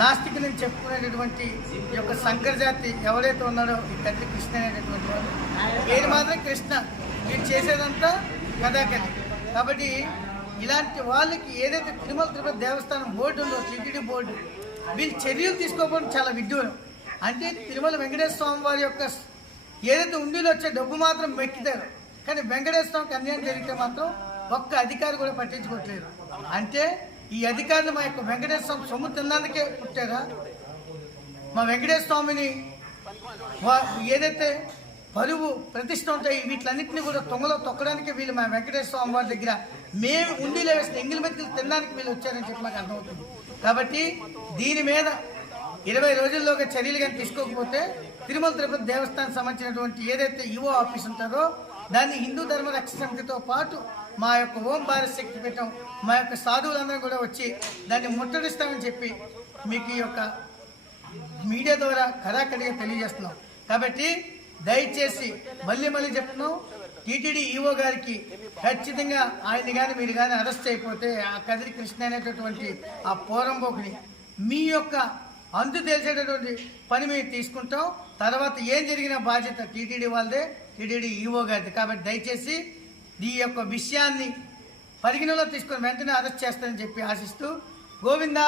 నాస్తికులని చెప్పుకునేటటువంటి ఈ యొక్క సంకరజాతి ఎవరైతే ఉన్నాడో ఈ కదిరి కృష్ణ అనేటటువంటి వాడు పేరు మాత్రం కృష్ణ, వీడు చేసేదంతా కథాకథి. కాబట్టి ఇలాంటి వాళ్ళకి ఏదైతే తిరుమల తిరుపతి దేవస్థానం బోర్డు ఉందో టీటీడీ బోర్డు, వీళ్ళు చర్యలు తీసుకోకపోవడం చాలా విడ్డూరం. అంటే తిరుమల వెంకటేశ్వర స్వామి వారి యొక్క ఏదైతే ఉండిలో వచ్చే డబ్బు మాత్రం మెక్కితారు, కానీ వెంకటేశ్వర స్వామికి అన్యాయం జరిగితే మాత్రం ఒక్క అధికారి కూడా పట్టించుకోవట్లేదు. అంటే ఈ అధికారులు మా యొక్క వెంకటేశ్వర స్వామి సొమ్ము తినడానికే పుట్టారా? మా వెంకటేశ్వర స్వామిని ఏదైతే పరువు ప్రతిష్ట ఉంటాయి వీటిలన్నింటినీ కూడా తొంగలో తొక్కడానికి వీళ్ళు మా వెంకటేశ్వర స్వామి వారి దగ్గర మేము ఉండిలో వేసిన ఎంగిలి మెతులు తినడానికి వీళ్ళు వచ్చారని చెప్పి మాకు అర్థమవుతుంది. కాబట్టి దీని మీద 20 రోజుల్లోగా చర్యలు కానీ తీసుకోకపోతే తిరుమల తిరుపతి దేవస్థానం సంబంధించినటువంటి ఏదైతే ఈవో ఆఫీస్ ఉంటుందో దాన్ని హిందూ ధర్మ రక్షణ సమితితో పాటు మా యొక్క ఓం భారత్ శక్తి పీఠం మా యొక్క సాధువులందరూ కూడా వచ్చి దాన్ని ముట్టడిస్తామని చెప్పి మీకు ఈ యొక్క మీడియా ద్వారా కరాఖండిగా తెలియజేస్తున్నాం. కాబట్టి దయచేసి మళ్ళీ చెప్తున్నాం, టీటీడీ ఈవో గారికి ఖచ్చితంగా ఆయన్ని కానీ మీరు కానీ అరెస్ట్ అయిపోతే ఆ కదిరి కృష్ణ అనేటటువంటి ఆ పోరంబోకుని మీ యొక్క అంతు తెలిసేటటువంటి పని మేము తీసుకుంటాం. తర్వాత ఏం జరిగిన బాధ్యత టీటీడీ వాళ్ళదే, టీటీడీ ఈవో గారిది. కాబట్టి దయచేసి ఈ యొక్క విషయాన్ని పరిగణలో తీసుకొని వెంటనే అరెస్ట్ చేస్తారని చెప్పి ఆశిస్తూ గోవిందా.